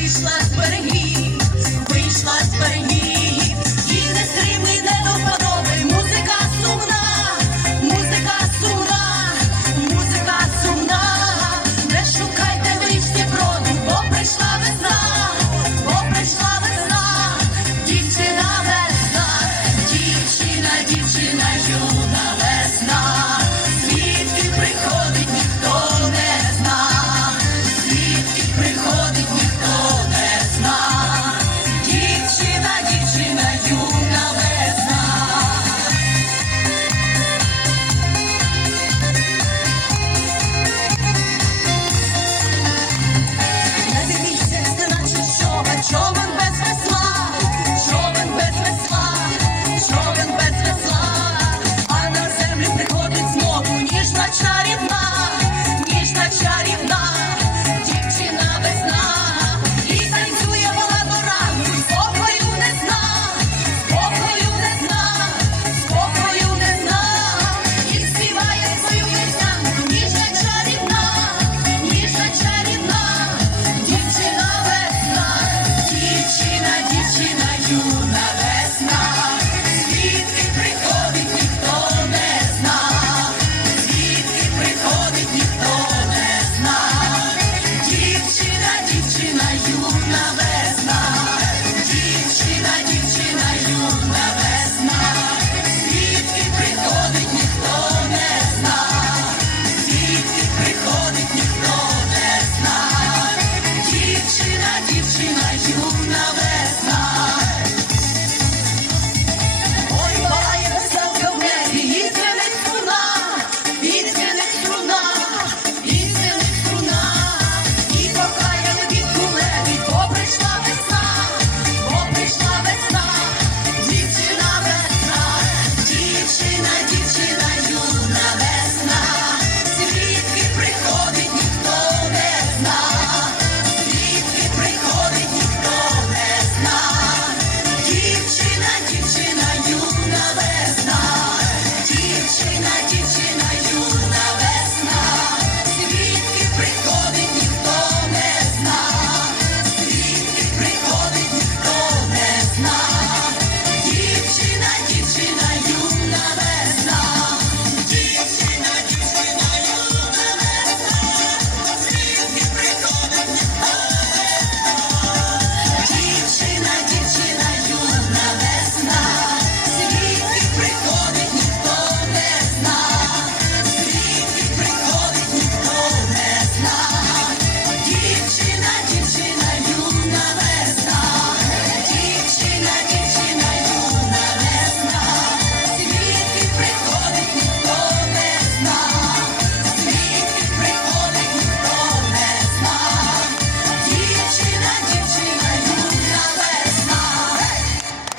we Speechless, but he, speechless, but